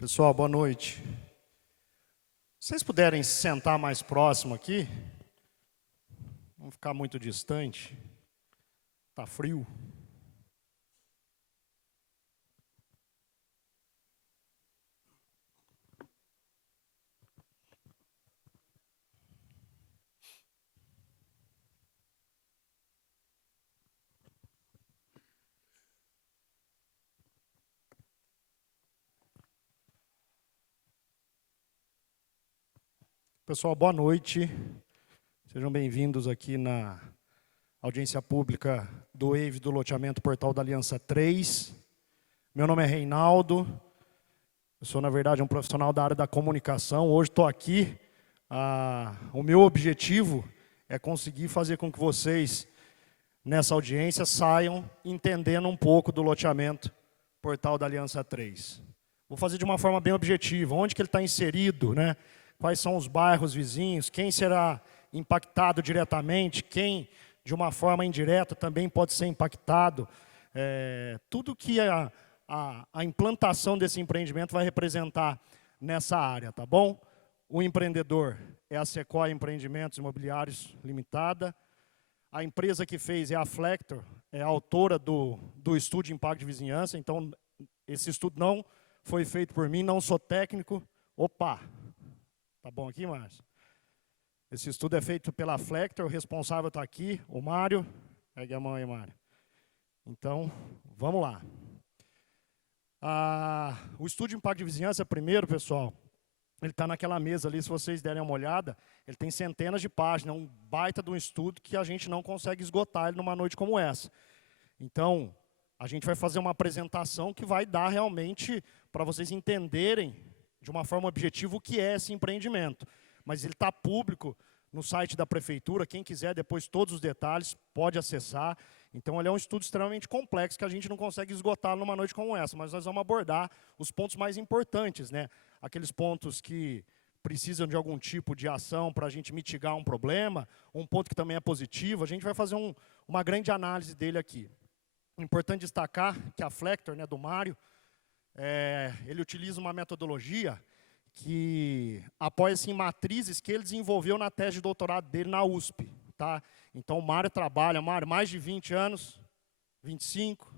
Pessoal, boa noite. Se vocês puderem se sentar mais próximo aqui, não ficar muito distante, está frio. Pessoal, boa noite. Sejam bem-vindos aqui na audiência pública do EIV do loteamento Portal da Aliança 3. Meu nome é Reinaldo. Eu sou, na verdade, um profissional da área da comunicação. Hoje estou aqui. O meu objetivo é conseguir fazer com que vocês, nessa audiência, saiam entendendo um pouco do loteamento Portal da Aliança 3. Vou fazer de uma forma bem objetiva. Onde que ele está inserido, né? Quais são os bairros vizinhos, quem será impactado diretamente, quem, de uma forma indireta, também pode ser impactado. Tudo que a implantação desse empreendimento vai representar nessa área, tá bom? O empreendedor é a Sequoia Empreendimentos Imobiliários Limitada. A empresa que fez é a Flector, é a autora do estudo de impacto de vizinhança. Então, esse estudo não foi feito por mim, não sou técnico. Opa! Tá bom aqui, Márcio? Esse estudo é feito pela Flector, o responsável está aqui, o Mário. Pegue a mão aí, Mário. Então, vamos lá. O estudo de impacto de vizinhança, primeiro, pessoal, ele está naquela mesa ali, se vocês derem uma olhada, ele tem centenas de páginas, um baita de um estudo que a gente não consegue esgotar ele numa noite como essa. Então, a gente vai fazer uma apresentação que vai dar realmente para vocês entenderem de uma forma objetiva o que é esse empreendimento. Mas ele está público no site da prefeitura, quem quiser depois todos os detalhes pode acessar. Então ele é um estudo extremamente complexo que a gente não consegue esgotar numa noite como essa, mas nós vamos abordar os pontos mais importantes, né? Aqueles pontos que precisam de algum tipo de ação para a gente mitigar um problema, um ponto que também é positivo, a gente vai fazer uma grande análise dele aqui. Importante destacar que a Flector, né, do Mário, ele utiliza uma metodologia que apoia-se em matrizes que ele desenvolveu na tese de doutorado dele na USP. Tá? Então, o Mário trabalha, mais de 20 anos, 25,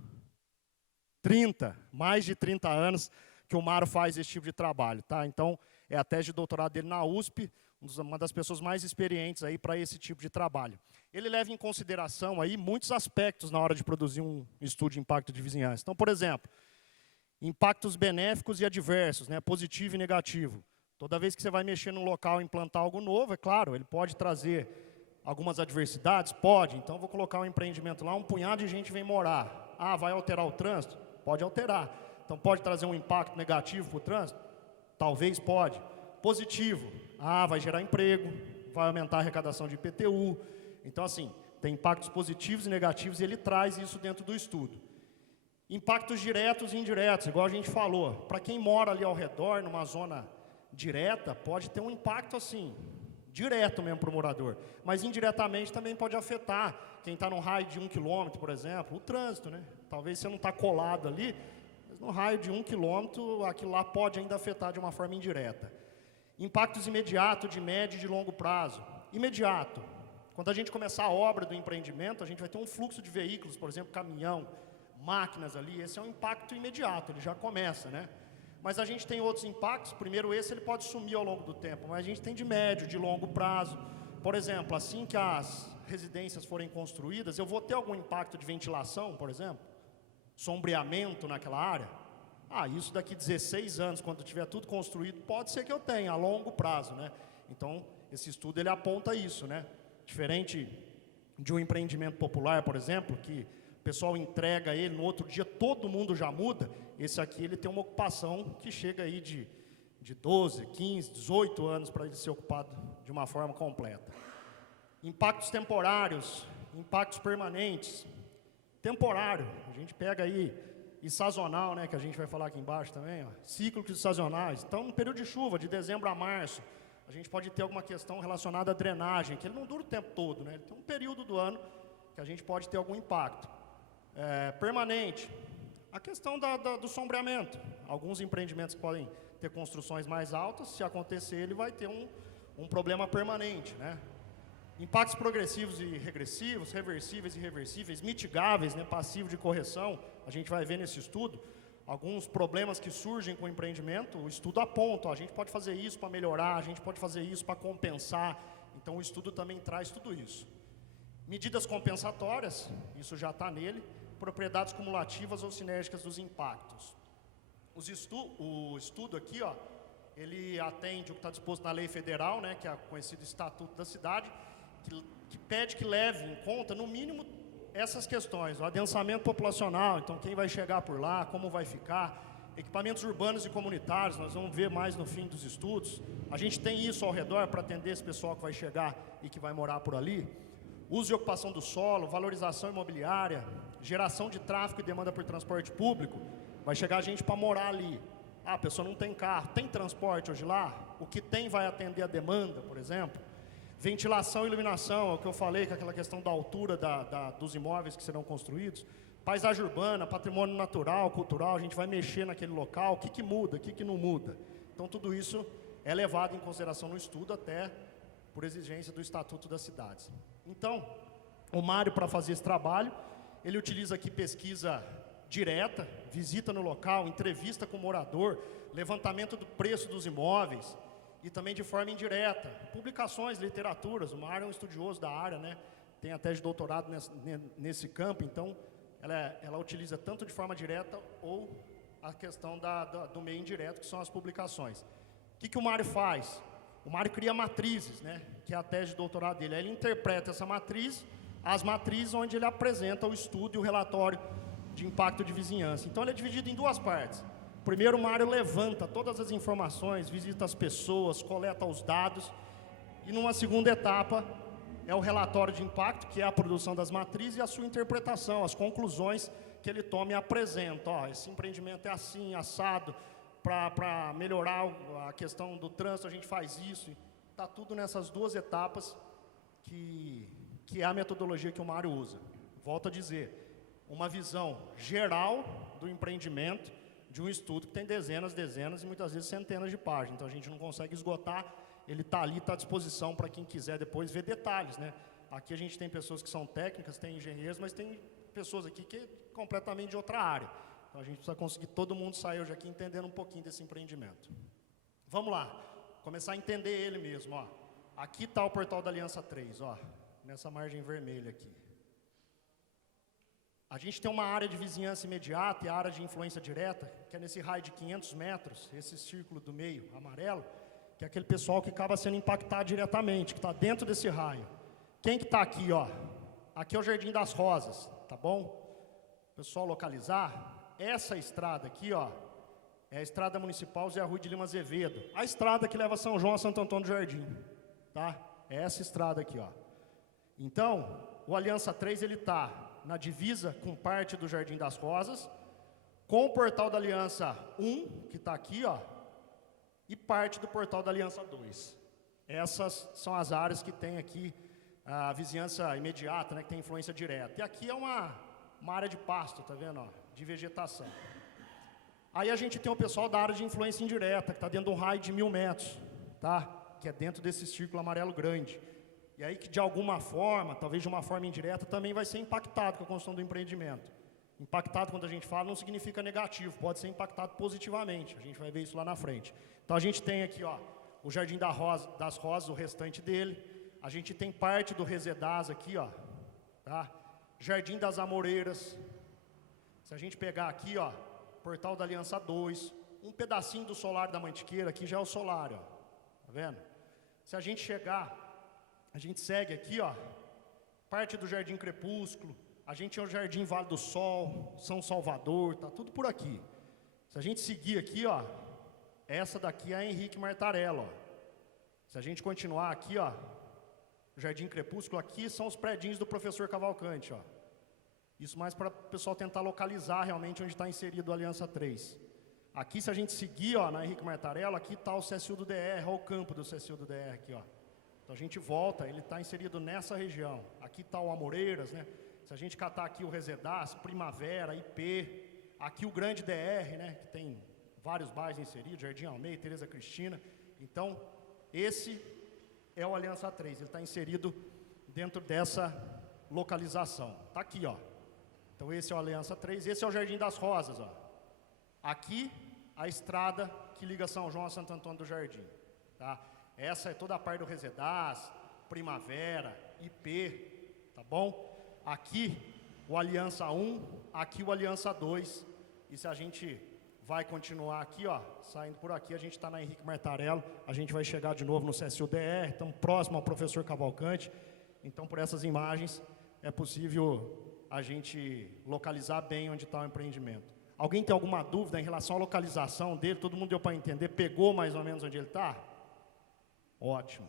30, mais de 30 anos que o Mário faz esse tipo de trabalho. Tá? Então, é a tese de doutorado dele na USP, uma das pessoas mais experientes aí para esse tipo de trabalho. Ele leva em consideração aí muitos aspectos na hora de produzir um estudo de impacto de vizinhança. Então, por exemplo, impactos benéficos e adversos, né, positivo e negativo. Toda vez que você vai mexer num local e implantar algo novo, é claro, ele pode trazer algumas adversidades? Pode. Então, vou colocar um empreendimento lá, um punhado de gente vem morar. Vai alterar o trânsito? Pode alterar. Então, pode trazer um impacto negativo para o trânsito? Talvez pode. Positivo. Vai gerar emprego, vai aumentar a arrecadação de IPTU. Então, assim, tem impactos positivos e negativos e ele traz isso dentro do estudo. Impactos diretos e indiretos, igual a gente falou. Para quem mora ali ao redor, numa zona direta, pode ter um impacto assim, direto mesmo para o morador. Mas indiretamente também pode afetar quem está num raio de 1 quilômetro, por exemplo, o trânsito, né? Talvez você não está colado ali, mas no raio de 1 quilômetro, aquilo lá pode ainda afetar de uma forma indireta. Impactos imediatos, de médio e de longo prazo. Imediato. Quando a gente começar a obra do empreendimento, a gente vai ter um fluxo de veículos, por exemplo, caminhão, máquinas ali, esse é um impacto imediato, ele já começa, né? Mas a gente tem outros impactos, primeiro esse ele pode sumir ao longo do tempo, mas a gente tem de médio, de longo prazo. Por exemplo, assim que as residências forem construídas, eu vou ter algum impacto de ventilação, por exemplo? Sombreamento naquela área? Isso daqui 16 anos, quando tiver tudo construído, pode ser que eu tenha, a longo prazo, né? Então, esse estudo ele aponta isso, né? Diferente de um empreendimento popular, por exemplo, que o pessoal entrega ele, no outro dia todo mundo já muda. Esse aqui ele tem uma ocupação que chega aí de 12, 15, 18 anos para ele ser ocupado de uma forma completa. Impactos temporários, impactos permanentes. Temporário, a gente pega aí, e sazonal, né, que a gente vai falar aqui embaixo também, cíclicos sazonais. Então, no período de chuva, de dezembro a março, a gente pode ter alguma questão relacionada à drenagem, que ele não dura o tempo todo, né? Ele tem um período do ano que a gente pode ter algum impacto. Permanente, a questão do sombreamento. Alguns empreendimentos podem ter construções mais altas, se acontecer ele vai ter um problema permanente, né? Impactos progressivos e regressivos, reversíveis e irreversíveis, mitigáveis, né, passivo de correção, a gente vai ver nesse estudo. Alguns problemas que surgem com o empreendimento, o estudo aponta, ó, a gente pode fazer isso para melhorar, a gente pode fazer isso para compensar, então o estudo também traz tudo isso. Medidas compensatórias, isso já está nele, propriedades cumulativas ou sinérgicas dos impactos. O estudo aqui, ó, ele atende o que está disposto na lei federal, né, que é o conhecido Estatuto da Cidade, que pede que leve em conta, no mínimo, essas questões, o adensamento populacional, então quem vai chegar por lá, como vai ficar, equipamentos urbanos e comunitários, nós vamos ver mais no fim dos estudos, a gente tem isso ao redor para atender esse pessoal que vai chegar e que vai morar por ali, uso e ocupação do solo, valorização imobiliária, geração de tráfego e demanda por transporte público, vai chegar gente para morar ali, a pessoa não tem carro, tem transporte hoje lá, o que tem vai atender a demanda, por exemplo, ventilação e iluminação, é o que eu falei, com aquela questão da altura dos imóveis que serão construídos. Paisagem urbana, patrimônio natural, cultural, a gente vai mexer naquele local, o que muda, o que não muda. Então, tudo isso é levado em consideração no estudo, até por exigência do Estatuto das Cidades. Então, o Mário, para fazer esse trabalho, ele utiliza aqui pesquisa direta, visita no local, entrevista com o morador, levantamento do preço dos imóveis, e também de forma indireta, publicações, literaturas, o Mário é um estudioso da área, né? Tem até de doutorado nesse campo, então ela utiliza tanto de forma direta ou a questão do meio indireto, que são as publicações. O que o Mário faz? O Mário cria matrizes, né? Que é a tese de doutorado dele. Aí ele interpreta essa matriz, as matrizes onde ele apresenta o estudo e o relatório de impacto de vizinhança. Então ele é dividido em duas partes. Primeiro, o Mário levanta todas as informações, visita as pessoas, coleta os dados. E numa segunda etapa, é o relatório de impacto, que é a produção das matrizes, e a sua interpretação, as conclusões que ele toma e apresenta. Ó, esse empreendimento é assim, assado, para melhorar a questão do trânsito, a gente faz isso. Está tudo nessas duas etapas, que é a metodologia que o Mário usa. Volto a dizer, uma visão geral do empreendimento, de um estudo que tem dezenas e muitas vezes centenas de páginas. Então a gente não consegue esgotar, ele está ali, está à disposição para quem quiser depois ver detalhes, né? Aqui a gente tem pessoas que são técnicas, tem engenheiros, mas tem pessoas aqui que é completamente de outra área. Então a gente precisa conseguir todo mundo sair hoje aqui entendendo um pouquinho desse empreendimento. Vamos lá, começar a entender ele mesmo, ó. Aqui está o portal da Aliança 3, ó, nessa margem vermelha aqui. A gente tem uma área de vizinhança imediata e a área de influência direta, que é nesse raio de 500 metros, esse círculo do meio amarelo, que é aquele pessoal que acaba sendo impactado diretamente, que está dentro desse raio. Quem que está aqui, ó? Aqui é o Jardim das Rosas, tá bom? Pessoal localizar, essa estrada aqui, ó, é a estrada municipal Zé Rui de Lima Azevedo. A estrada que leva São João a Santo Antônio do Jardim, tá? É essa estrada aqui, ó. Então, o Aliança 3, ele está na divisa com parte do Jardim das Rosas, com o portal da Aliança 1, que está aqui, ó, e parte do portal da Aliança 2. Essas são as áreas que tem aqui a vizinhança imediata, né, que tem influência direta. E aqui é uma área de pasto, tá vendo, ó, de vegetação. Aí a gente tem o pessoal da área de influência indireta, que está dentro de um raio de 1000 metros, tá? Que é dentro desse círculo amarelo grande. E aí que de alguma forma, talvez de uma forma indireta, também vai ser impactado com a construção do empreendimento. Impactado, quando a gente fala, não significa negativo, pode ser impactado positivamente, a gente vai ver isso lá na frente. Então a gente tem aqui, ó, o Jardim das Rosas, o restante dele, a gente tem parte do Resedaz aqui, ó, tá? Jardim das Amoreiras, se a gente pegar aqui, ó, Portal da Aliança 2, um pedacinho do solar da Mantiqueira, aqui já é o solar, ó, tá vendo? Se a gente chegar, a gente segue aqui, ó, parte do Jardim Crepúsculo, a gente é o Jardim Vale do Sol, São Salvador, tá tudo por aqui. Se a gente seguir aqui, ó, essa daqui é a Henrique Martarello, ó. Se a gente continuar aqui, ó, o Jardim Crepúsculo, aqui são os predinhos do professor Cavalcante, ó. Isso mais para o pessoal tentar localizar realmente onde está inserido a Aliança 3. Aqui, se a gente seguir, ó, na Henrique Martarello, aqui está o CSU do DR, ó, o campo do CSU do DR aqui, ó. Então a gente volta, ele está inserido nessa região. Aqui está o Amoreiras, né? Se a gente catar aqui o Resedaz, Primavera, IP, aqui o grande DR, né? Que tem vários bairros inseridos, Jardim Almeida, Tereza Cristina. Então, esse é o Aliança 3, ele está inserido dentro dessa localização. Está aqui, ó. Então, esse é o Aliança 3, esse é o Jardim das Rosas, ó. Aqui, a estrada que liga São João a Santo Antônio do Jardim, tá? Essa é toda a parte do Resedaz, Primavera, IP, tá bom? Aqui, o Aliança 1, aqui o Aliança 2, e se a gente vai continuar aqui, ó, saindo por aqui, a gente está na Henrique Martarello, a gente vai chegar de novo no CSUDR, estamos próximo ao professor Cavalcante, então por essas imagens é possível a gente localizar bem onde está o empreendimento. Alguém tem alguma dúvida em relação à localização dele? Todo mundo deu para entender? Pegou mais ou menos onde ele está? Ótimo.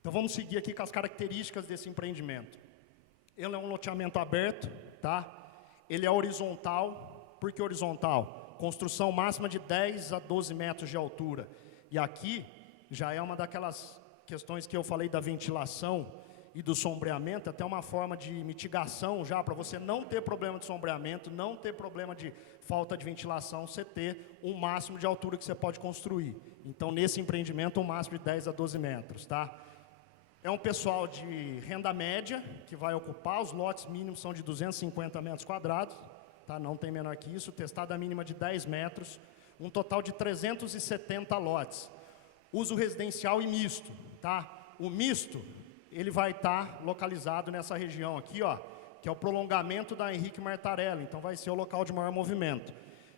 Então vamos seguir aqui com as características desse empreendimento. Ele é um loteamento aberto, tá? Ele é horizontal. Por que horizontal? Construção máxima de 10 a 12 metros de altura. E aqui já é uma daquelas questões que eu falei da ventilação e do sombreamento, até uma forma de mitigação já, para você não ter problema de sombreamento, não ter problema de falta de ventilação, você ter um máximo de altura que você pode construir. Então, nesse empreendimento, um máximo de 10 a 12 metros, tá? É um pessoal de renda média que vai ocupar, os lotes mínimos são de 250 metros quadrados, tá? Não tem menor que isso, testada mínima de 10 metros, um total de 370 lotes. Uso residencial e misto, tá? O misto, ele vai estar localizado nessa região aqui, ó, que é o prolongamento da Henrique Martarello, então vai ser o local de maior movimento.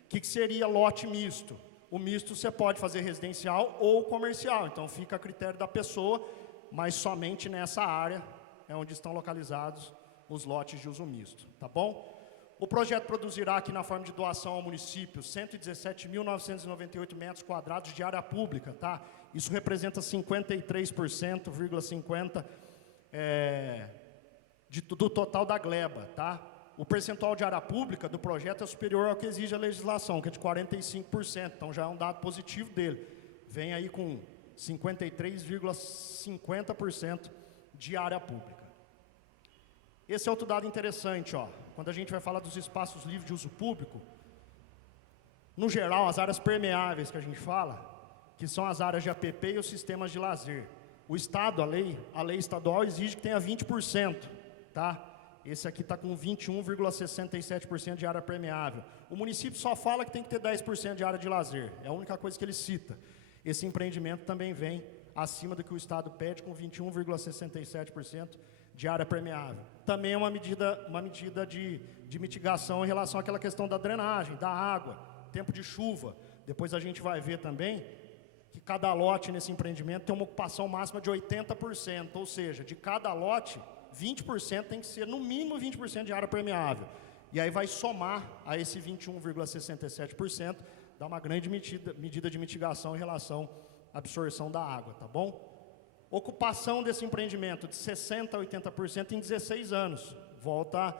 O que seria lote misto? O misto você pode fazer residencial ou comercial, então fica a critério da pessoa, mas somente nessa área é onde estão localizados os lotes de uso misto, tá bom? O projeto produzirá aqui na forma de doação ao município 117.998 metros quadrados de área pública, tá? Isso representa 53,50% do total da gleba, tá? O percentual de área pública do projeto é superior ao que exige a legislação, que é de 45%, então já é um dado positivo dele. Vem aí com 53,50% de área pública. Esse é outro dado interessante, ó. Quando a gente vai falar dos espaços livres de uso público, no geral, as áreas permeáveis que a gente fala, que são as áreas de APP e os sistemas de lazer. O Estado, a lei estadual exige que tenha 20%, tá? Esse aqui está com 21,67% de área permeável. O município só fala que tem que ter 10% de área de lazer, é a única coisa que ele cita. Esse empreendimento também vem acima do que o Estado pede, com 21,67% de área permeável. Também é uma medida de mitigação em relação àquela questão da drenagem, da água, tempo de chuva. Depois a gente vai ver também que cada lote nesse empreendimento tem uma ocupação máxima de 80%, ou seja, de cada lote, 20% tem que ser, no mínimo 20% de área permeável. E aí vai somar a esse 21,67%, dá uma grande medida de mitigação em relação à absorção da água, tá bom? Ocupação desse empreendimento de 60% a 80% em 16 anos. Volta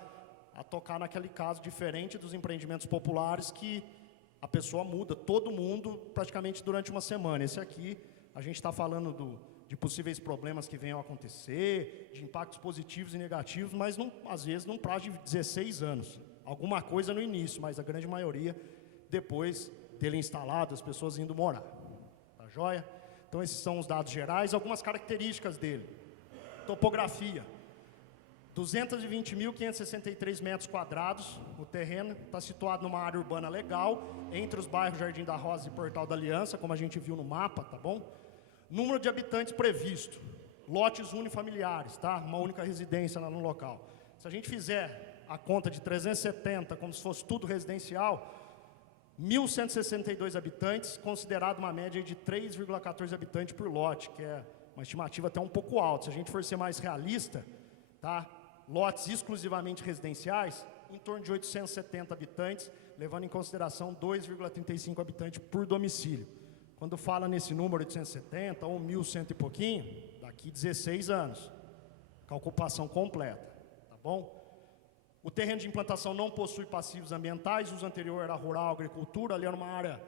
a tocar naquele caso diferente dos empreendimentos populares que a pessoa muda, todo mundo, praticamente durante uma semana. Esse aqui, a gente está falando de possíveis problemas que venham a acontecer, de impactos positivos e negativos, mas às vezes num prazo de 16 anos. Alguma coisa no início, mas a grande maioria depois dele instalado, as pessoas indo morar. Tá joia? Então esses são os dados gerais, algumas características dele. Topografia. 220.563 metros quadrados, o terreno está situado numa área urbana legal, entre os bairros Jardim da Rosa e Portal da Aliança, como a gente viu no mapa, tá bom? Número de habitantes previsto, lotes unifamiliares, tá? Uma única residência lá no local. Se a gente fizer a conta de 370, como se fosse tudo residencial, 1.162 habitantes, considerado uma média de 3,14 habitantes por lote, que é uma estimativa até um pouco alta. Se a gente for ser mais realista, tá? Lotes exclusivamente residenciais, em torno de 870 habitantes, levando em consideração 2,35 habitantes por domicílio. Quando fala nesse número 870 ou 1.100 e pouquinho, daqui 16 anos, com a ocupação completa, tá bom? O terreno de implantação não possui passivos ambientais, o uso anterior era rural, agricultura, ali era uma área,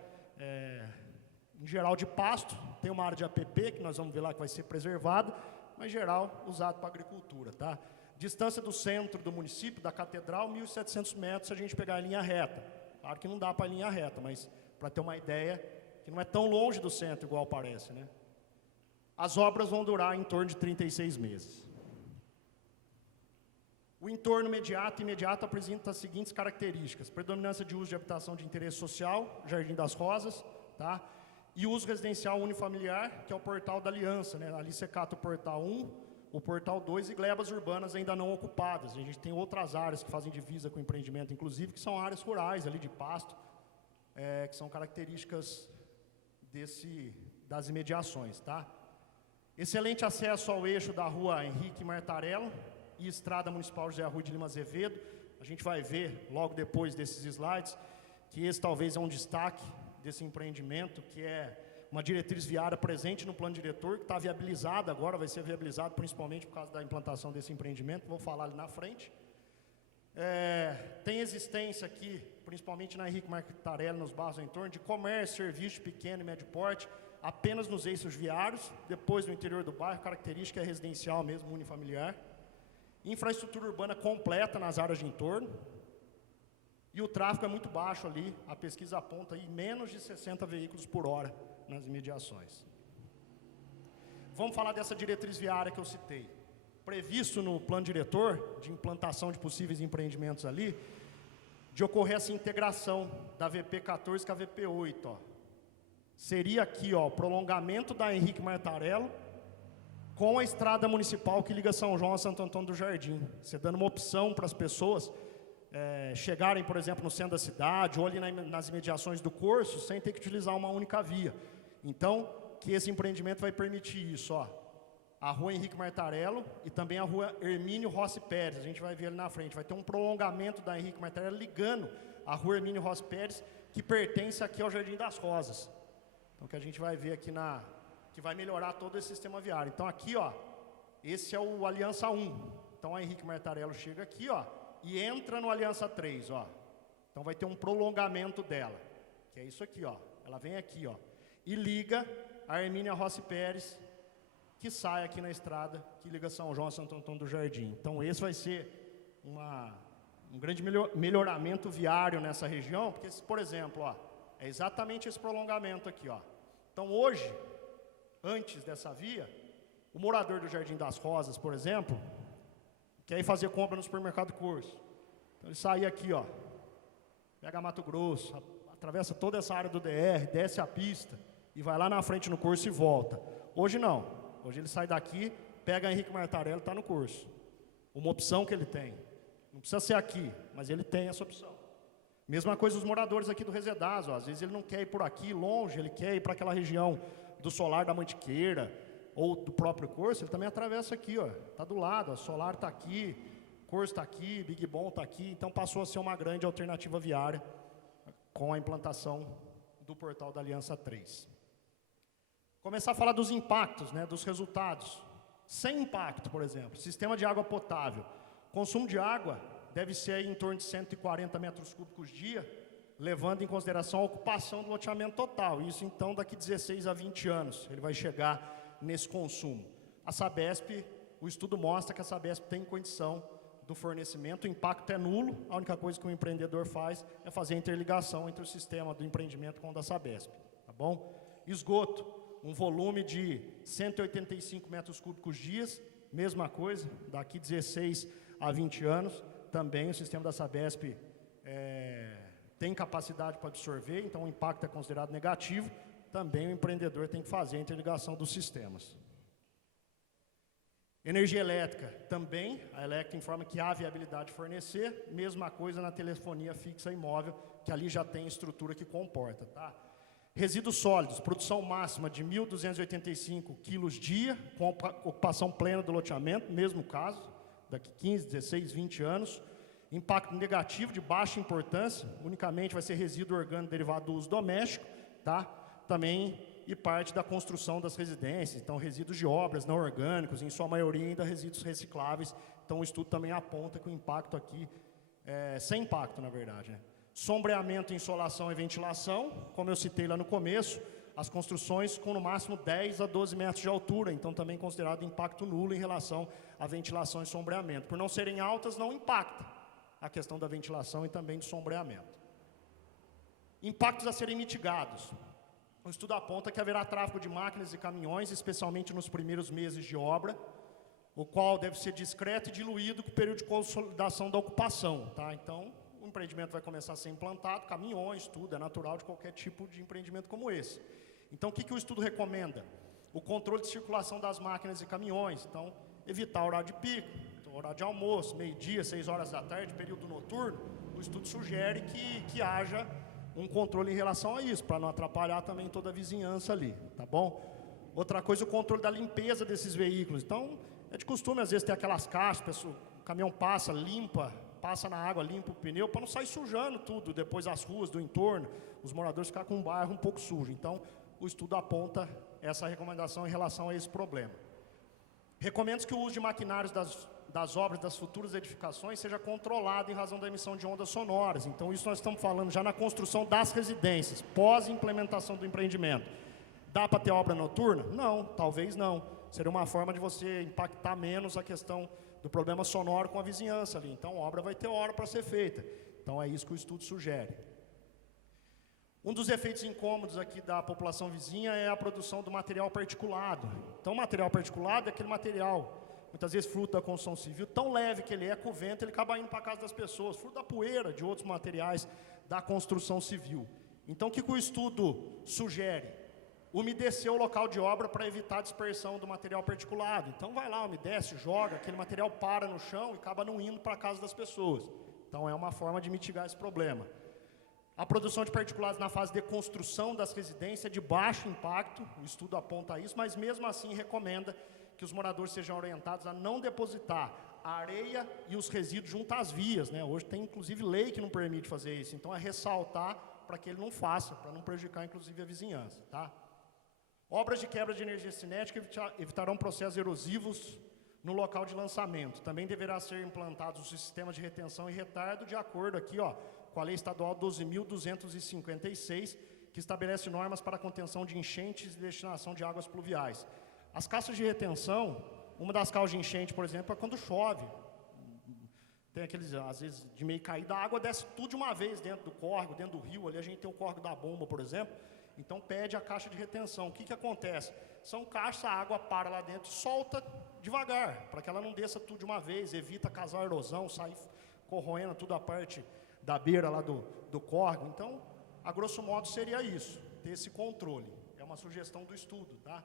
em geral, de pasto, tem uma área de APP, que nós vamos ver lá que vai ser preservada, mas em geral, usado para agricultura, tá? Distância do centro do município, da catedral, 1.700 metros, se a gente pegar a linha reta. Claro que não dá para a linha reta, mas para ter uma ideia que não é tão longe do centro igual parece, né? As obras vão durar em torno de 36 meses. O entorno imediato apresenta as seguintes características: predominância de uso de habitação de interesse social, Jardim das Rosas, tá? E uso residencial unifamiliar, que é o Portal da Aliança, né? Ali você cata o Portal 1, o Portal 2 e glebas urbanas ainda não ocupadas. A gente tem outras áreas que fazem divisa com o empreendimento, inclusive, que são áreas rurais, ali de pasto, que são características das imediações, tá? Excelente acesso ao eixo da rua Henrique Martarello e Estrada Municipal José Arruda de Lima Azevedo. A gente vai ver, logo depois desses slides, que esse talvez é um destaque desse empreendimento, que é uma diretriz viária presente no plano diretor, que está viabilizada agora, vai ser viabilizado principalmente por causa da implantação desse empreendimento, vou falar ali na frente. Tem existência aqui, principalmente na Henrique Martarello, nos bairros ao entorno, de comércio, serviço de pequeno e médio porte, apenas nos eixos viários, depois no interior do bairro, característica é residencial mesmo, unifamiliar. Infraestrutura urbana completa nas áreas de entorno. E o tráfego é muito baixo ali, a pesquisa aponta aí menos de 60 veículos por hora nas imediações. Vamos falar dessa diretriz viária que eu citei. Previsto no plano diretor de implantação de possíveis empreendimentos ali, de ocorrer essa integração da VP 14 com a VP 8, ó. Seria aqui, ó, o prolongamento da Henrique Martarello com a estrada municipal que liga São João a Santo Antônio do Jardim. Você dando uma opção para as pessoas chegarem, por exemplo, no centro da cidade ou ali nas imediações do curso, sem ter que utilizar uma única via. Então, que esse empreendimento vai permitir isso, ó. A rua Henrique Martarello e também a rua Hermínio Rossi Pérez, a gente vai ver ali na frente, vai ter um prolongamento da Henrique Martarello ligando a rua Hermínio Rossi Pérez, que pertence aqui ao Jardim das Rosas. Então, que a gente vai ver aqui que vai melhorar todo esse sistema viário. Então, aqui, ó, esse é o Aliança 1. Então, a Henrique Martarello chega aqui, ó, e entra no Aliança 3, ó. Então, vai ter um prolongamento dela, que é isso aqui, ó. Ela vem aqui, ó, e liga a Hermínia Rossi Pérez, que sai aqui na estrada, que liga São João a Santo Antônio do Jardim. Então, esse vai ser um grande melhoramento viário nessa região, porque, por exemplo, ó, é exatamente esse prolongamento aqui, ó. Então, hoje, antes dessa via, o morador do Jardim das Rosas, por exemplo, quer ir fazer compra no supermercado Curso. Então, ele sai aqui, ó, pega Mato Grosso, atravessa toda essa área do DR, desce a pista e vai lá na frente no Curso e volta. Hoje não. Hoje ele sai daqui, pega Henrique Martarello e está no Curso. Uma opção que ele tem. Não precisa ser aqui, mas ele tem essa opção. Mesma coisa os moradores aqui do Resedazo, ó. Às vezes ele não quer ir por aqui, longe, ele quer ir para aquela região do Solar da Mantiqueira ou do próprio Curso, ele também atravessa aqui, ó. Está do lado, ó. Solar está aqui, Curso está aqui, Big Bom está aqui, então passou a ser uma grande alternativa viária com a implantação do portal da Aliança 3. Começar a falar dos impactos, né, dos resultados. Sem impacto, por exemplo, sistema de água potável. Consumo de água deve ser aí em torno de 140 metros cúbicos dia, levando em consideração a ocupação do loteamento total. Isso, então, daqui 16 a 20 anos, ele vai chegar nesse consumo. A Sabesp, o estudo mostra que a Sabesp tem condição do fornecimento, o impacto é nulo, a única coisa que o empreendedor faz é fazer a interligação entre o sistema do empreendimento com o da Sabesp, tá bom? Esgoto, um volume de 185 metros cúbicos dias, mesma coisa, daqui 16 a 20 anos, também o sistema da Sabesp tem capacidade para absorver, então o impacto é considerado negativo, também o empreendedor tem que fazer a interligação dos sistemas. Energia elétrica, também, a Electra informa que há viabilidade de fornecer, mesma coisa na telefonia fixa e móvel, que ali já tem estrutura que comporta, tá? Resíduos sólidos, produção máxima de 1.285 quilos dia, com ocupação plena do loteamento, mesmo caso, daqui 15, 16, 20 anos. Impacto negativo de baixa importância, unicamente vai ser resíduo orgânico derivado do uso doméstico, tá? Também e parte da construção das residências, então resíduos de obras não orgânicos, em sua maioria ainda resíduos recicláveis, então o estudo também aponta que o impacto aqui sem impacto, na verdade, né? Sombreamento, insolação e ventilação, como eu citei lá no começo, as construções com no máximo 10 a 12 metros de altura, então também considerado impacto nulo em relação à ventilação e sombreamento. Por não serem altas, não impacta a questão da ventilação e também do sombreamento. Impactos a serem mitigados. O estudo aponta que haverá tráfego de máquinas e caminhões, especialmente nos primeiros meses de obra, o qual deve ser discreto e diluído com o período de consolidação da ocupação. Tá? Então, o empreendimento vai começar a ser implantado, caminhões, tudo, é natural de qualquer tipo de empreendimento como esse. Então, o que o estudo recomenda? O controle de circulação das máquinas e caminhões. Então, evitar o horário de pico, horário de almoço, meio-dia, 6 horas da tarde, período noturno. O estudo sugere que haja um controle em relação a isso, para não atrapalhar também toda a vizinhança ali, tá bom? Outra coisa, o controle da limpeza desses veículos. Então, é de costume, às vezes, ter aquelas caixas, o caminhão passa, limpa, passa na água, limpa o pneu, para não sair sujando tudo, depois as ruas do entorno, os moradores ficar com um bairro um pouco sujo. Então, o estudo aponta essa recomendação em relação a esse problema. Recomenda que o uso de maquinários das obras das futuras edificações seja controlado em razão da emissão de ondas sonoras. Então, isso nós estamos falando já na construção das residências, pós-implementação do empreendimento. Dá para ter obra noturna? Não, talvez não. Seria uma forma de você impactar menos a questão do problema sonoro com a vizinhança ali. Então, a obra vai ter hora para ser feita. Então, é isso que o estudo sugere. Um dos efeitos incômodos aqui da população vizinha é a produção do material particulado. Então, o material particulado é aquele material, muitas vezes fruto da construção civil, tão leve que ele é, com o vento, ele acaba indo para a casa das pessoas, fruto da poeira, de outros materiais da construção civil. Então, o que o estudo sugere? Umedecer o local de obra para evitar a dispersão do material particulado. Então, vai lá, umedece, joga, aquele material para no chão e acaba não indo para a casa das pessoas. Então, é uma forma de mitigar esse problema. A produção de particulados na fase de construção das residências é de baixo impacto, o estudo aponta isso, mas mesmo assim recomenda que os moradores sejam orientados a não depositar a areia e os resíduos junto às vias, né? Hoje tem inclusive lei que não permite fazer isso, então é ressaltar para que ele não faça, para não prejudicar inclusive a vizinhança. Tá? Obras de quebra de energia cinética evitarão processos erosivos no local de lançamento. Também deverá ser implantados os sistemas de retenção e retardo de acordo aqui, ó, com a Lei Estadual 12.256, que estabelece normas para a contenção de enchentes e destinação de águas pluviais. As caixas de retenção, uma das causas de enchente, por exemplo, é quando chove. Tem aqueles, às vezes, de meio caída, a água desce tudo de uma vez dentro do córrego, dentro do rio. Ali a gente tem o córrego da bomba, por exemplo. Então, pede a caixa de retenção. O que acontece? São caixas, a água para lá dentro e solta devagar, para que ela não desça tudo de uma vez, evita causar erosão, sair corroendo toda a parte da beira lá do córrego. Então, a grosso modo seria isso, ter esse controle. É uma sugestão do estudo, tá?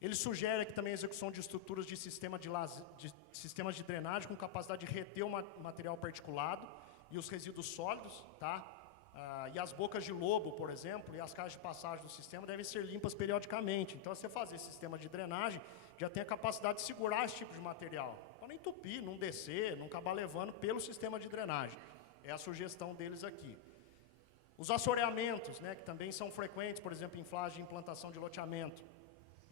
Ele sugere aqui também a execução de estruturas de sistemas de drenagem com capacidade de reter o material particulado e os resíduos sólidos, tá? E as bocas de lobo, por exemplo, e as caixas de passagem do sistema devem ser limpas periodicamente. Então, se você fazer esse sistema de drenagem, já tem a capacidade de segurar esse tipo de material, para não entupir, não descer, não acabar levando pelo sistema de drenagem. É a sugestão deles aqui. Os assoreamentos, né, que também são frequentes, por exemplo, em fase de implantação de loteamento,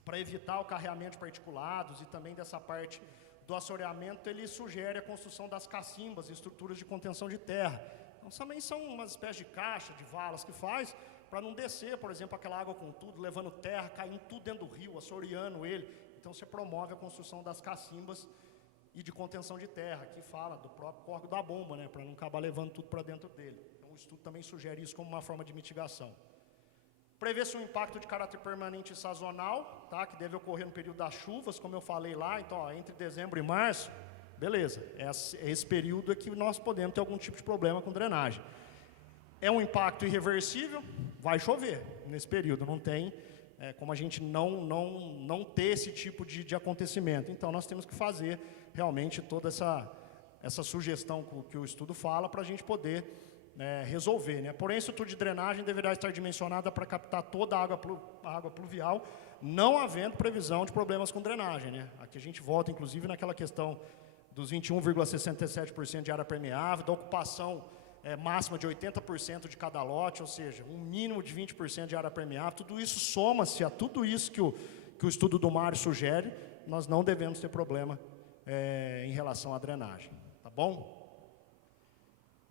para evitar o carreamento de particulados e também dessa parte do assoreamento, ele sugere a construção das cacimbas, estruturas de contenção de terra. Então, também são umas espécies de caixa, de valas que faz, para não descer, por exemplo, aquela água com tudo, levando terra, caindo tudo dentro do rio, assoreando ele. Então, você promove a construção das cacimbas e de contenção de terra, que fala do próprio córrego da bomba, né, para não acabar levando tudo para dentro dele. Então, o estudo também sugere isso como uma forma de mitigação. Prevê-se um impacto de caráter permanente e sazonal, tá, que deve ocorrer no período das chuvas, como eu falei lá. Então, ó, entre dezembro e março, beleza, esse período é que nós podemos ter algum tipo de problema com drenagem. É um impacto irreversível, vai chover nesse período, não tem como a gente não ter esse tipo de acontecimento. Então, nós temos que fazer realmente toda essa sugestão que o estudo fala para a gente poder resolver, né? Porém, a estrutura de drenagem deverá estar dimensionada para captar toda a água pluvial, não havendo previsão de problemas com drenagem, né? Aqui a gente volta, inclusive, naquela questão dos 21,67% de área permeável, da ocupação máxima de 80% de cada lote, ou seja, um mínimo de 20% de área permeável. Tudo isso soma-se a tudo isso que o estudo do Mário sugere, nós não devemos ter problema em relação à drenagem, tá bom?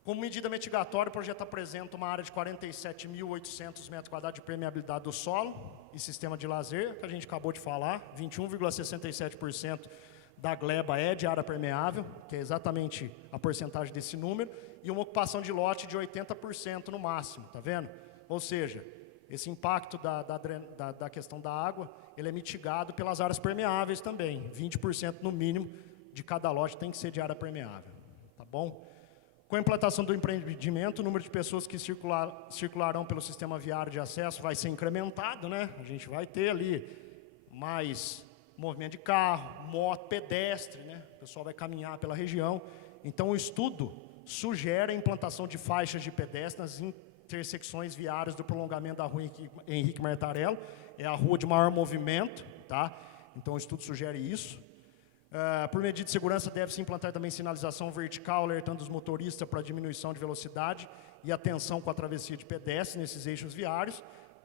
Como medida mitigatória, o projeto apresenta uma área de 47.800 metros quadrados de permeabilidade do solo e sistema de lazer, que a gente acabou de falar, 21,67% da gleba é de área permeável, que é exatamente a porcentagem desse número, e uma ocupação de lote de 80% no máximo, tá vendo? Ou seja, esse impacto da questão da água, ele é mitigado pelas áreas permeáveis também. 20% no mínimo de cada lote tem que ser de área permeável, tá bom? Com a implantação do empreendimento, o número de pessoas que circularão pelo sistema viário de acesso vai ser incrementado, né? A gente vai ter ali mais movimento de carro, moto, pedestre, né? O pessoal vai caminhar pela região. Então, o estudo sugere a implantação de faixas de pedestre nas intersecções viárias do prolongamento da rua Henrique Martarello. É a rua de maior movimento, tá? Então, o estudo sugere isso. Por medida de segurança, deve-se implantar também sinalização vertical, alertando os motoristas para diminuição de velocidade e atenção com a travessia de pedestres nesses eixos viários,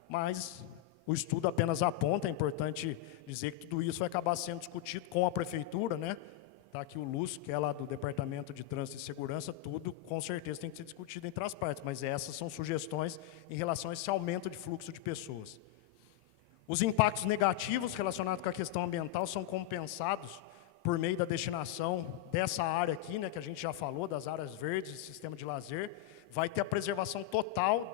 mas o estudo apenas aponta, é importante dizer que tudo isso vai acabar sendo discutido com a prefeitura, né? Está aqui o Lúcio, que é lá do Departamento de Trânsito e Segurança, tudo com certeza tem que ser discutido entre as partes, mas essas são sugestões em relação a esse aumento de fluxo de pessoas. Os impactos negativos relacionados com a questão ambiental são compensados por meio da destinação dessa área aqui, né, que a gente já falou, das áreas verdes e sistema de lazer. Vai ter a preservação total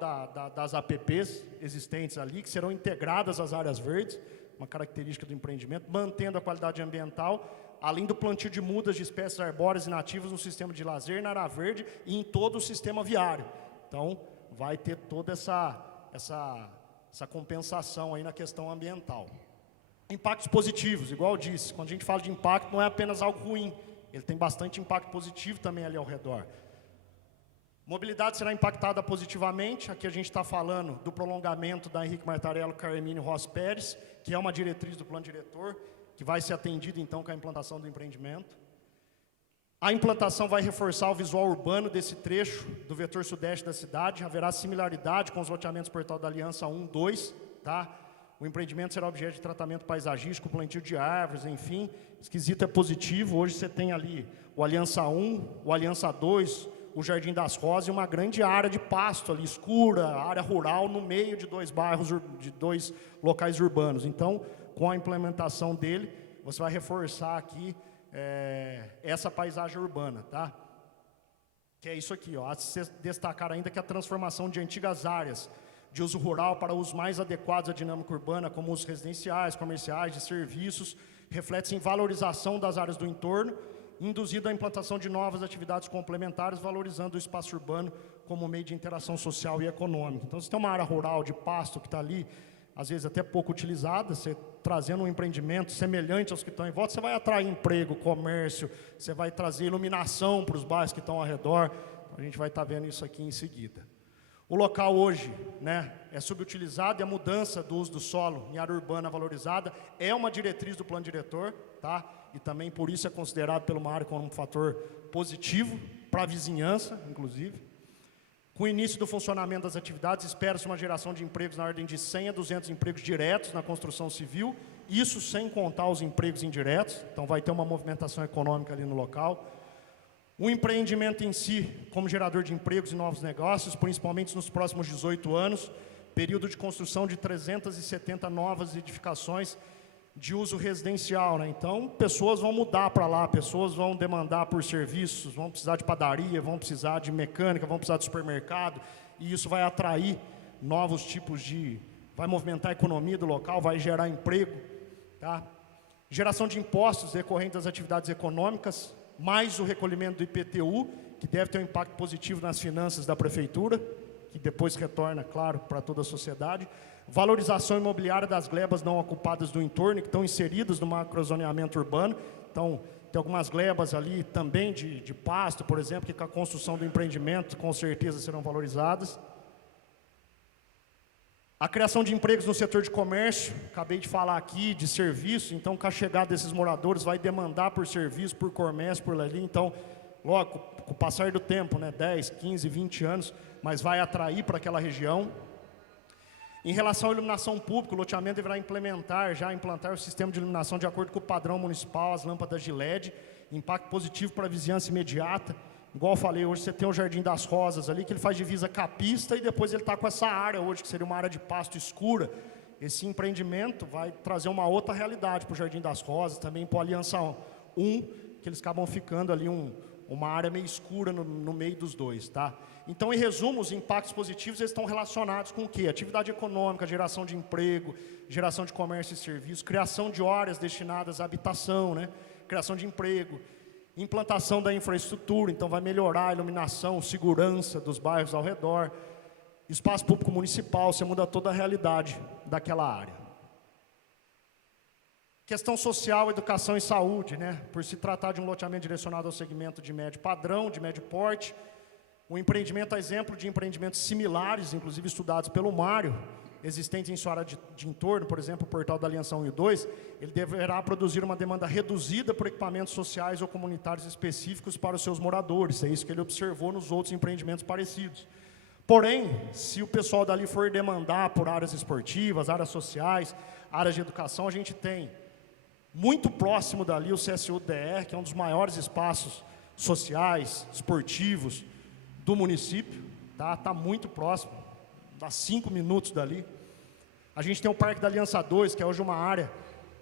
das APPs existentes ali, que serão integradas às áreas verdes, uma característica do empreendimento, mantendo a qualidade ambiental, além do plantio de mudas de espécies arbóreas e nativas no sistema de lazer, na área verde e em todo o sistema viário. Então, vai ter toda essa compensação aí na questão ambiental. Impactos positivos, igual eu disse, quando a gente fala de impacto, não é apenas algo ruim, ele tem bastante impacto positivo também ali ao redor. Mobilidade será impactada positivamente, aqui a gente está falando do prolongamento da Henrique Martarello Carmínio Ross Pérez, que é uma diretriz do plano diretor, que vai ser atendida então com a implantação do empreendimento. A implantação vai reforçar o visual urbano desse trecho do vetor sudeste da cidade, haverá similaridade com os loteamentos Portal da Aliança 1, 2, tá? O empreendimento será objeto de tratamento paisagístico, plantio de árvores, enfim. Esquisito é positivo. Hoje você tem ali o Aliança 1, o Aliança 2, o Jardim das Rosas e uma grande área de pasto ali, escura, área rural, no meio de dois bairros, de dois locais urbanos. Então, com a implementação dele, você vai reforçar aqui essa paisagem urbana, tá? Que é isso aqui, ó. Há de se destacar ainda que a transformação de antigas áreas de uso rural para usos mais adequados à dinâmica urbana, como os residenciais, comerciais, de serviços, reflete-se em valorização das áreas do entorno, induzido à implantação de novas atividades complementares, valorizando o espaço urbano como meio de interação social e econômica. Então, você tem uma área rural de pasto que está ali, às vezes até pouco utilizada, você trazendo um empreendimento semelhante aos que estão em volta, você vai atrair emprego, comércio, você vai trazer iluminação para os bairros que estão ao redor. A gente vai estar vendo isso aqui em seguida. O local hoje, né, é subutilizado e a mudança do uso do solo em área urbana valorizada é uma diretriz do plano diretor, tá? E também por isso é considerado pelo MAR como um fator positivo para a vizinhança, inclusive. Com o início do funcionamento das atividades, espera-se uma geração de empregos na ordem de 100 a 200 empregos diretos na construção civil, isso sem contar os empregos indiretos, então vai ter uma movimentação econômica ali no local. O empreendimento em si, como gerador de empregos e novos negócios, principalmente nos próximos 18 anos, período de construção de 370 novas edificações de uso residencial, né? Então, pessoas vão mudar para lá, pessoas vão demandar por serviços, vão precisar de padaria, vão precisar de mecânica, vão precisar de supermercado, e isso vai atrair novos tipos de... vai movimentar a economia do local, vai gerar emprego, tá? Geração de impostos decorrentes das atividades econômicas, mais o recolhimento do IPTU, que deve ter um impacto positivo nas finanças da prefeitura, que depois retorna, claro, para toda a sociedade. Valorização imobiliária das glebas não ocupadas do entorno, que estão inseridas no macrozoneamento urbano. Então, tem algumas glebas ali também de pasto, por exemplo, que com a construção do empreendimento, com certeza serão valorizadas. A criação de empregos no setor de comércio, acabei de falar aqui, de serviço, então com a chegada desses moradores vai demandar por serviço, por comércio, por ali, então, logo, com o passar do tempo, né, 10, 15, 20 anos, mas vai atrair para aquela região. Em relação à iluminação pública, o loteamento deverá implantar o sistema de iluminação de acordo com o padrão municipal, as lâmpadas de LED, impacto positivo para a vizinhança imediata. Igual eu falei, hoje você tem o Jardim das Rosas ali, que ele faz divisa com a pista, e depois ele está com essa área hoje, que seria uma área de pasto escura. Esse empreendimento vai trazer uma outra realidade para o Jardim das Rosas, também para a Aliança 1, que eles acabam ficando ali uma área meio escura no meio dos dois, tá? Então, em resumo, os impactos positivos eles estão relacionados com o quê? Atividade econômica, geração de emprego, geração de comércio e serviços, criação de áreas destinadas à habitação, né? Criação de emprego, implantação da infraestrutura, então vai melhorar a iluminação, segurança dos bairros ao redor, espaço público municipal, você muda toda a realidade daquela área. Questão social, educação e saúde, né? Por se tratar de um loteamento direcionado ao segmento de médio padrão, de médio porte, o empreendimento é exemplo de empreendimentos similares, inclusive estudados pelo Mário, existentes em sua área de entorno, por exemplo, o portal da Aliança 1 e 2, ele deverá produzir uma demanda reduzida por equipamentos sociais ou comunitários específicos para os seus moradores. É isso que ele observou nos outros empreendimentos parecidos. Porém, se o pessoal dali for demandar por áreas esportivas, áreas sociais, áreas de educação, a gente tem muito próximo dali o CSU-DR, que é um dos maiores espaços sociais, esportivos do município, tá? Tá muito próximo, dá 5 minutos dali. A gente tem o Parque da Aliança 2, que é hoje uma área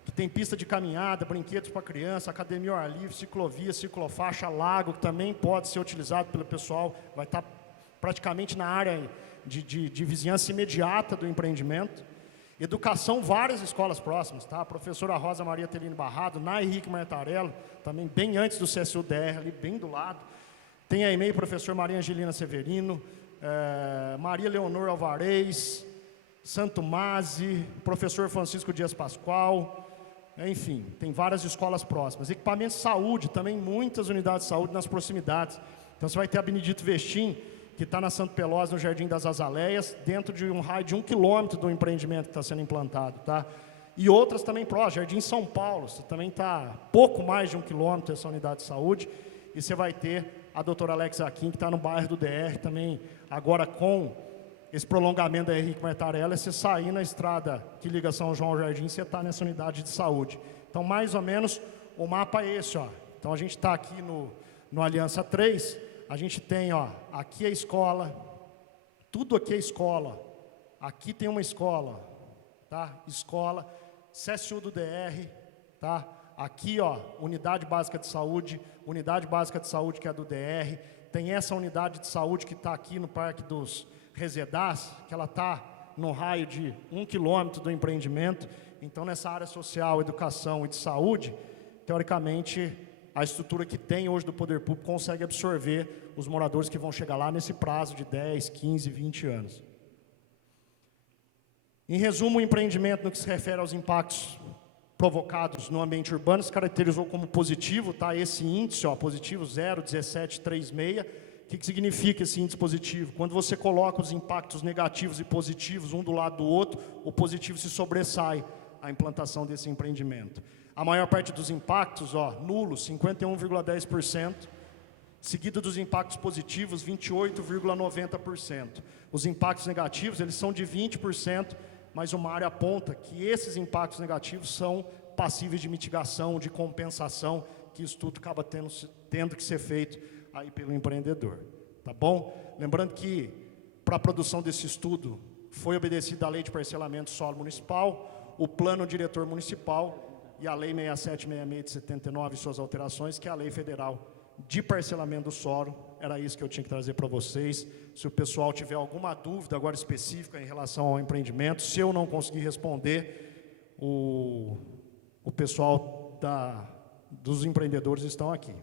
que tem pista de caminhada, brinquedos para criança, academia ao ar livre, ciclovia, ciclofaixa, lago, que também pode ser utilizado pelo pessoal, vai estar praticamente na área de vizinhança imediata do empreendimento. Educação, várias escolas próximas, tá? A professora Rosa Maria Telino Barrado, na Henrique Martarello, também bem antes do CSU-DR, ali bem do lado. Tem a EMEI, professor Maria Angelina Severino, Maria Leonor Alvarez, Santo Masi, professor Francisco Dias Pascoal, enfim, tem várias escolas próximas. Equipamentos de saúde, também muitas unidades de saúde nas proximidades. Então você vai ter a Benedito Vestim, que está na Santo Pelosi, no Jardim das Azaleias, dentro de um raio de 1 quilômetro do empreendimento que está sendo implantado, tá? E outras também próximas, Jardim São Paulo, você também está pouco mais de 1 quilômetro essa unidade de saúde, e você vai ter a doutora Alex Aquim, que está no bairro do DR, também agora com esse prolongamento da Henrique Martarello, você sair na estrada que liga São João ao Jardim, você está nessa unidade de saúde. Então, mais ou menos, o mapa é esse, ó. Então, a gente está aqui no Aliança 3, a gente tem, ó, aqui é a escola, tudo aqui é escola, aqui tem uma escola, tá? Escola, CSU do DR, tá? Aqui, ó, unidade básica de saúde que é do DR, tem essa unidade de saúde que está aqui no Parque dos Resedás, que ela está no raio de 1 quilômetro do empreendimento. Então, nessa área social, educação e de saúde, teoricamente, a estrutura que tem hoje do poder público consegue absorver os moradores que vão chegar lá nesse prazo de 10, 15, 20 anos. Em resumo, o empreendimento, no que se refere aos impactos provocados no ambiente urbano, se caracterizou como positivo, tá? Esse índice, ó, positivo 0,1736. O que significa esse índice positivo? Quando você coloca os impactos negativos e positivos um do lado do outro, o positivo se sobressai à implantação desse empreendimento. A maior parte dos impactos, ó, nulos, 51,10%, seguido dos impactos positivos, 28,90%. Os impactos negativos, eles são de 20%, mas o Mário aponta que esses impactos negativos são passíveis de mitigação, de compensação, que isso tudo acaba tendo que ser feito aí pelo empreendedor, tá bom? Lembrando que, para a produção desse estudo, foi obedecida a Lei de Parcelamento do Solo Municipal, o Plano Diretor Municipal e a Lei 6766 de 79 e suas alterações, que é a Lei Federal de Parcelamento do Solo. Era isso que eu tinha que trazer para vocês. Se o pessoal tiver alguma dúvida agora específica em relação ao empreendimento, se eu não conseguir responder, o pessoal dos empreendedores estão aqui.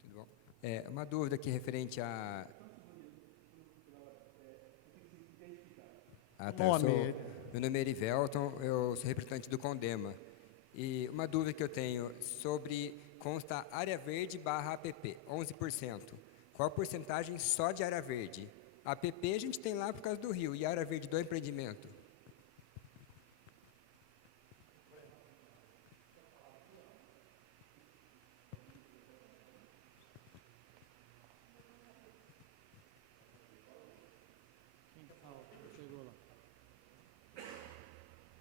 Tudo bom? Uma dúvida aqui referente a... tá. Meu nome é Erivelton, eu sou representante do Condema. E uma dúvida que eu tenho sobre, consta área verde barra APP, 11%. Qual a porcentagem só de área verde? A APP a gente tem lá por causa do rio, e a área verde do empreendimento?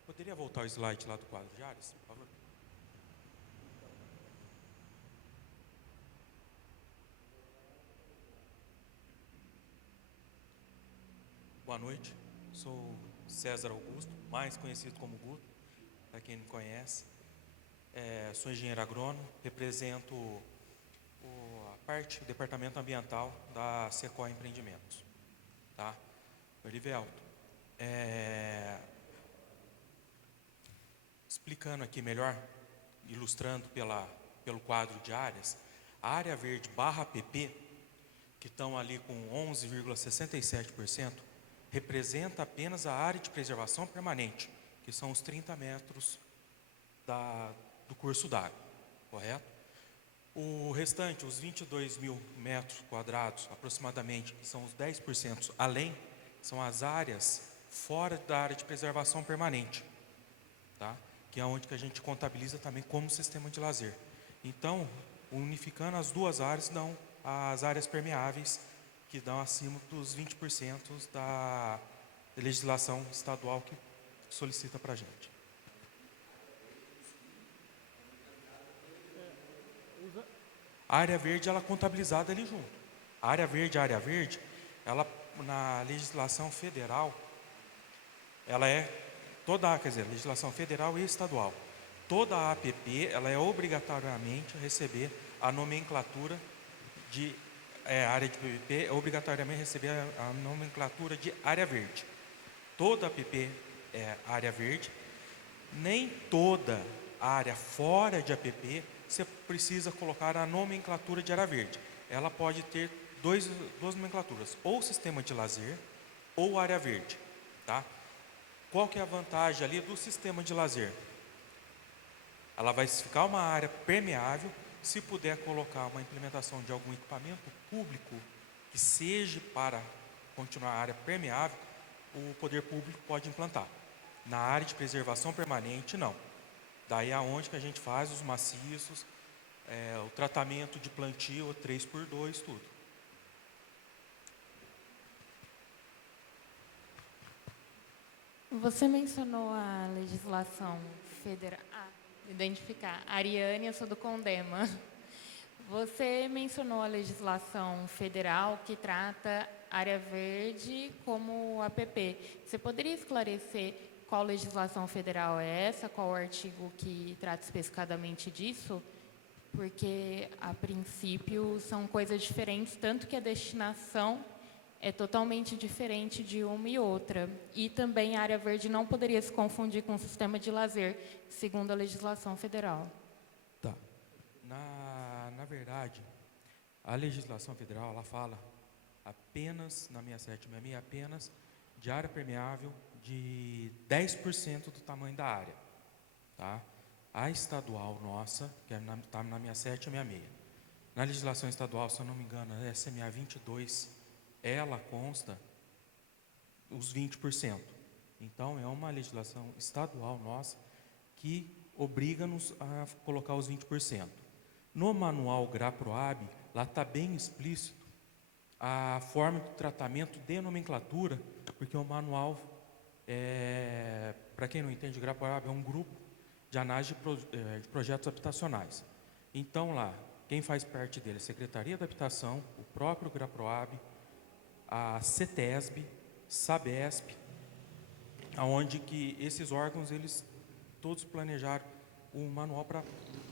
Poderia voltar o slide lá do quadro, Jales, por favor? Boa noite, sou César Augusto, mais conhecido como Guto, para quem não conhece. Sou engenheiro agrônomo, represento o departamento ambiental da Sequoia Empreendimentos. Tá? Erivelto, explicando aqui melhor, ilustrando pelo quadro de áreas, a área verde barra APP, que estão ali com 11,67%, representa apenas a área de preservação permanente, que são os 30 metros do curso d'água, correto? O restante, os 22 mil metros quadrados, aproximadamente, que são os 10% além, são as áreas fora da área de preservação permanente, tá? Que é onde que a gente contabiliza também como sistema de lazer. Então, unificando as duas áreas, dão as áreas permeáveis, que dão acima dos 20% da legislação estadual que solicita para a gente. A área verde, ela é contabilizada ali junto. A área verde, ela na legislação federal, ela é legislação federal e estadual. Toda a APP, ela é obrigatoriamente a receber a nomenclatura de área de PPP, é obrigatoriamente receber a nomenclatura de área verde. Toda APP é área verde, nem toda área fora de APP você precisa colocar a nomenclatura de área verde. Ela pode ter duas nomenclaturas, ou sistema de lazer ou área verde. Tá? Qual que é a vantagem ali do sistema de lazer? Ela vai ficar uma área permeável, se puder colocar uma implementação de algum equipamento público que seja para continuar a área permeável, o poder público pode implantar. Na área de preservação permanente, não. Daí é onde que a gente faz os maciços, o tratamento de plantio 3x2, tudo. Você mencionou a legislação federal. Identificar. Ariane, eu sou do Condema. Você mencionou a legislação federal que trata área verde como APP. Você poderia esclarecer qual legislação federal é essa, qual o artigo que trata especificadamente disso? Porque, a princípio, são coisas diferentes, tanto que a destinação é totalmente diferente de uma e outra. E também a área verde não poderia se confundir com o sistema de lazer, segundo a legislação federal. Tá. Na verdade, a legislação federal, ela fala apenas, na 6766, apenas de área permeável de 10% do tamanho da área. Tá? A estadual nossa, que está na 6766, na legislação estadual, se eu não me engano, a SMA 22, ela consta os 20%. Então, é uma legislação estadual nossa que obriga-nos a colocar os 20%. No manual GRAPROAB, lá está bem explícito a forma de tratamento de nomenclatura, porque o manual, para quem não entende, o GRAPROAB é um grupo de análise de projetos habitacionais. Então, lá, quem faz parte dele é a Secretaria da Habitação, o próprio GRAPROAB, a CETESB, SABESP, aonde que esses órgãos, eles todos planejaram um manual para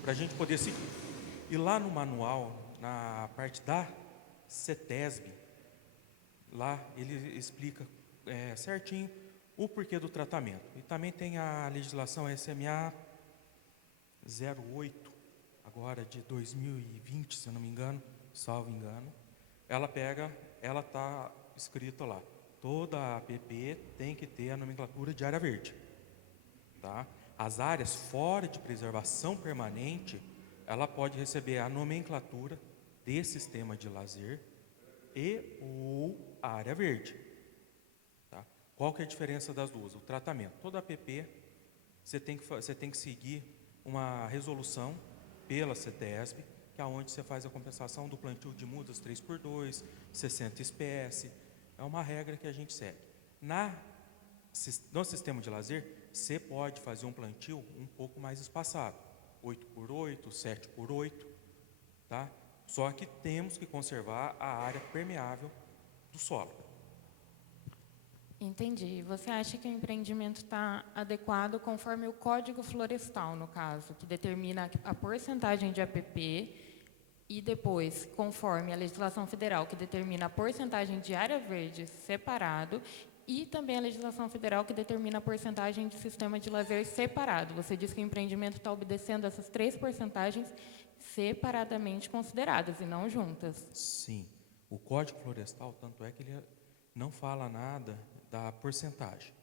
a gente poder seguir. E lá no manual, na parte da CETESB, lá ele explica certinho o porquê do tratamento. E também tem a legislação SMA 08, agora de 2020, se eu não me engano, salvo engano. Ela está escrito lá, toda a APP tem que ter a nomenclatura de área verde. Tá? As áreas fora de preservação permanente, ela pode receber a nomenclatura de sistema de lazer e ou área verde. Tá? Qual que é a diferença das duas? O tratamento. Toda APP, você tem que seguir uma resolução pela CETESB, que é onde você faz a compensação do plantio de mudas 3x2, 60 espécies. É uma regra que a gente segue. No sistema de lazer, você pode fazer um plantio um pouco mais espaçado, 8x8, 7x8, tá? Só que temos que conservar a área permeável do solo. Entendi. Você acha que o empreendimento está adequado conforme o Código Florestal, no caso, que determina a porcentagem de APP, e depois, conforme a legislação federal, que determina a porcentagem de área verde separado, e também a legislação federal, que determina a porcentagem de sistema de lazer separado. Você diz que o empreendimento está obedecendo essas 3 porcentagens separadamente consideradas e não juntas. Sim. O Código Florestal, tanto é que ele não fala nada da porcentagem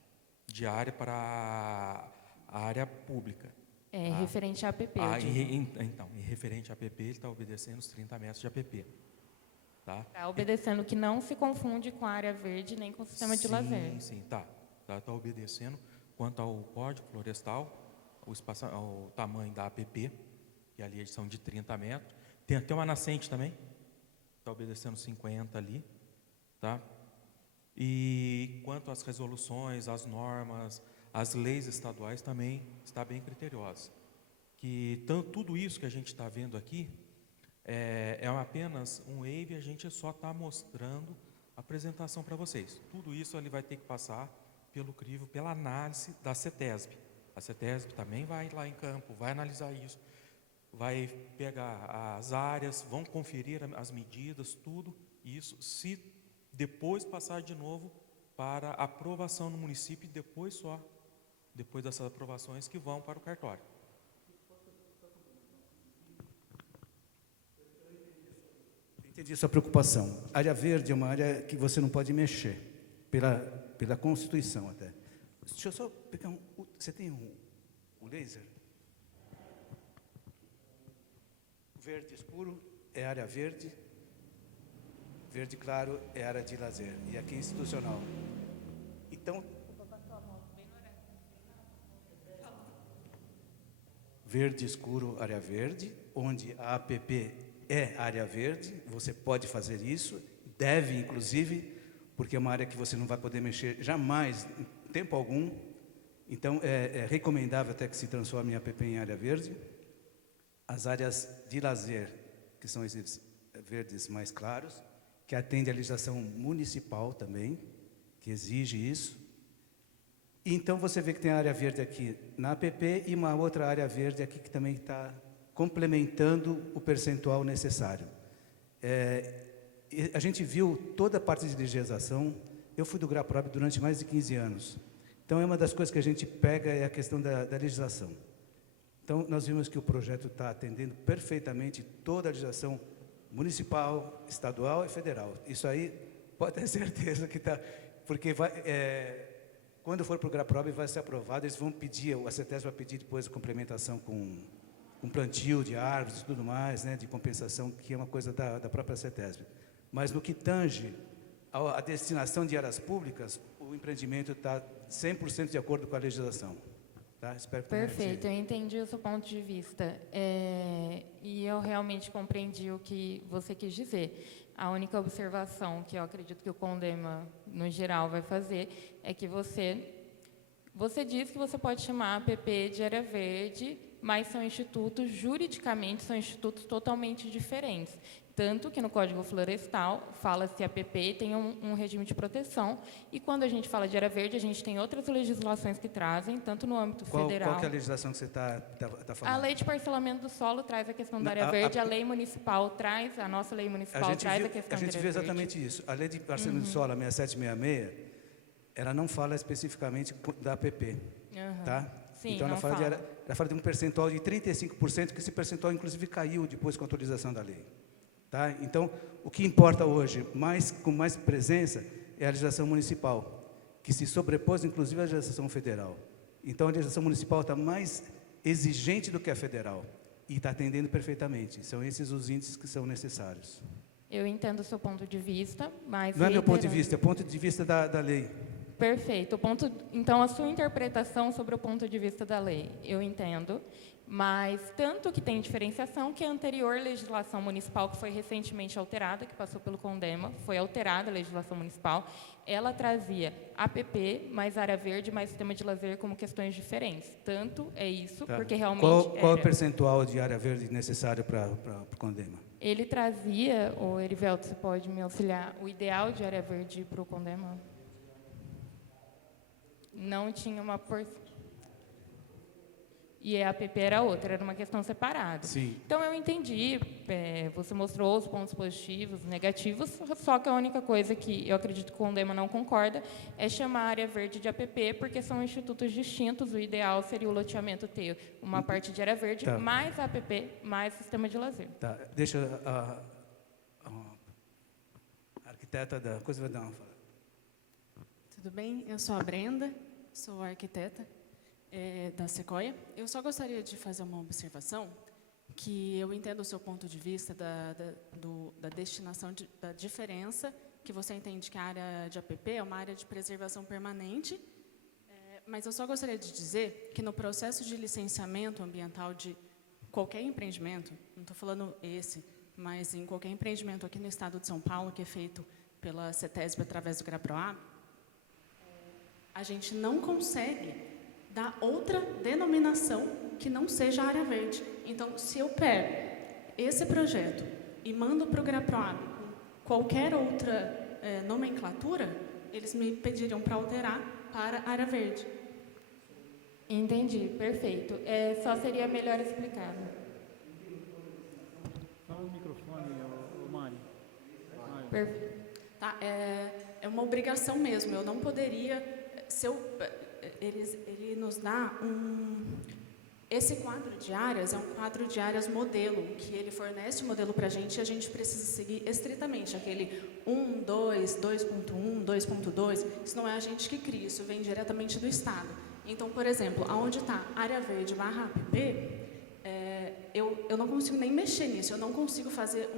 de área para a área pública. Referente à APP. eu digo. Então, em referente à APP, ele está obedecendo os 30 metros de APP. Tá? Está obedecendo que não se confunde com a área verde nem com o sistema de lazer. Sim, está obedecendo. Quanto ao Código Florestal, o tamanho da APP, que ali são de 30 metros. Tem até uma nascente também, está obedecendo 50 ali. Tá? E quanto às resoluções, às normas, as leis estaduais também está bem criteriosa. Que tudo isso que a gente está vendo aqui é apenas um wave, a gente só está mostrando a apresentação para vocês. Tudo isso ele vai ter que passar pelo crivo, pela análise da CETESB. A CETESB também vai lá em campo, vai analisar isso, vai pegar as áreas, vão conferir as medidas, tudo isso, se depois passar de novo para aprovação no município e depois dessas aprovações que vão para o cartório. Entendi sua preocupação. Área verde é uma área que você não pode mexer, pela Constituição até. Deixa eu só pegar você tem um laser? Verde escuro é área verde, verde claro é área de lazer, e aqui é institucional. Então, verde escuro, área verde, onde a APP é área verde, você pode fazer isso, deve inclusive, porque é uma área que você não vai poder mexer jamais, em tempo algum. Então, é recomendável até que se transforme em APP em área verde. As áreas de lazer, que são esses verdes mais claros, que atende à legislação municipal também, que exige isso. Então, você vê que tem a área verde aqui na APP e uma outra área verde aqui que também está complementando o percentual necessário. A gente viu toda a parte de legislação. Eu fui do GRAPROB durante mais de 15 anos. Então, é uma das coisas que a gente pega é a questão da legislação. Então, nós vimos que o projeto está atendendo perfeitamente toda a legislação municipal, estadual e federal. Isso aí, pode ter certeza que está... Porque quando for para o GRAPROB vai ser aprovado, eles vão pedir, a CETESB vai pedir depois a complementação com plantio de árvores e tudo mais, né, de compensação, que é uma coisa da própria CETESB. Mas no que tange a destinação de áreas públicas, o empreendimento está 100% de acordo com a legislação. Tá? Espero que Perfeito, eu entendi o seu ponto de vista. E eu realmente compreendi o que você quis dizer. A única observação que eu acredito que o CONDEMA, no geral, vai fazer é que você diz que você pode chamar a APP de área verde, mas são institutos, juridicamente, são institutos totalmente diferentes. Tanto que no Código Florestal fala-se a APP tem um regime de proteção, e quando a gente fala de área verde, a gente tem outras legislações que trazem, tanto no âmbito federal... Qual que é a legislação que você está falando? A lei de parcelamento do solo traz a questão da área verde, a lei municipal traz, a nossa lei municipal traz a questão da área verde. A gente viu exatamente isso. A lei de parcelamento do solo, a 6766, ela não fala especificamente da APP, tá? Sim, então, ela fala de um percentual de 35%, que esse percentual, inclusive, caiu depois com a autorização da lei. Tá? Então, o que importa hoje, com mais presença, é a legislação municipal, que se sobrepôs, inclusive, à legislação federal. Então, a legislação municipal está mais exigente do que a federal e está atendendo perfeitamente. São esses os índices que são necessários. Eu entendo o seu ponto de vista, mas... Não é meu ponto de vista, é o ponto de vista da lei. Perfeito. Então, a sua interpretação sobre o ponto de vista da lei, eu entendo, mas tanto que tem diferenciação que a anterior legislação municipal, que foi recentemente alterada, que passou pelo CONDEMA, foi alterada a legislação municipal, ela trazia APP, mais área verde, mais sistema de lazer como questões diferentes. Tanto é isso, porque realmente... Qual é o percentual de área verde necessário para o CONDEMA? Ele trazia, Erivelto, você pode me auxiliar, o ideal de área verde para o CONDEMA? Não tinha uma porção. E a APP era outra, era uma questão separada. Sim. Então, eu entendi, você mostrou os pontos positivos, negativos, só que a única coisa que eu acredito que o Condema não concorda é chamar a área verde de APP, porque são institutos distintos. O ideal seria o loteamento ter uma parte de área verde, Tá. mais a APP, mais sistema de lazer. Tá, deixa a arquiteta da coisa vai dar uma fala. Tudo bem? Eu sou a Brenda, sou arquiteta da Sequoia. Eu só gostaria de fazer uma observação, que eu entendo o seu ponto de vista da destinação, da diferença, que você entende que a área de APP é uma área de preservação permanente, mas eu só gostaria de dizer que no processo de licenciamento ambiental de qualquer empreendimento, não estou falando esse, mas em qualquer empreendimento aqui no estado de São Paulo, que é feito pela CETESB através do GRAPROAB, a gente não consegue dar outra denominação que não seja área verde. Então, se eu pego esse projeto e mando para o GRAPROAB com qualquer outra nomenclatura, eles me pediriam para alterar para área verde. Entendi, perfeito. Só seria melhor explicado. Fala no microfone, Mari. Perfeito. Tá? É uma obrigação mesmo. Eu não poderia... Ele nos dá esse quadro de áreas é um quadro de áreas modelo, que ele fornece o modelo para a gente precisa seguir estritamente aquele 1, 2, 2.1, 2.2. Isso não é a gente que cria, isso vem diretamente do Estado. Então, por exemplo, aonde está área verde / APP, eu não consigo nem mexer nisso, eu não consigo fazer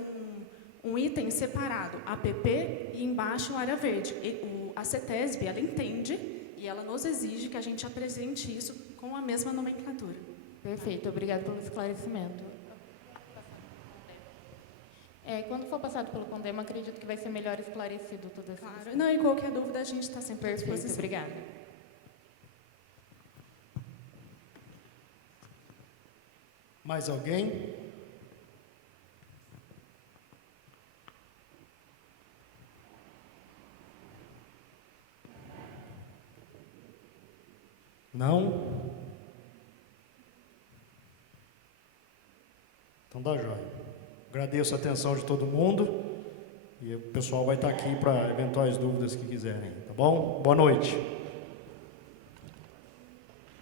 um item separado, APP, e embaixo área verde. A CETESB, ela entende e ela nos exige que a gente apresente isso com a mesma nomenclatura. Perfeito, obrigada pelo esclarecimento. Quando for passado pelo Condema, acredito que vai ser melhor esclarecido tudo isso. Claro, não, e qualquer dúvida a gente está sempre à Perfeito, disposição. obrigada. Mais alguém? Não? Então dá jóia. Agradeço a atenção de todo mundo e o pessoal vai estar aqui para eventuais dúvidas que quiserem, tá bom? Boa noite.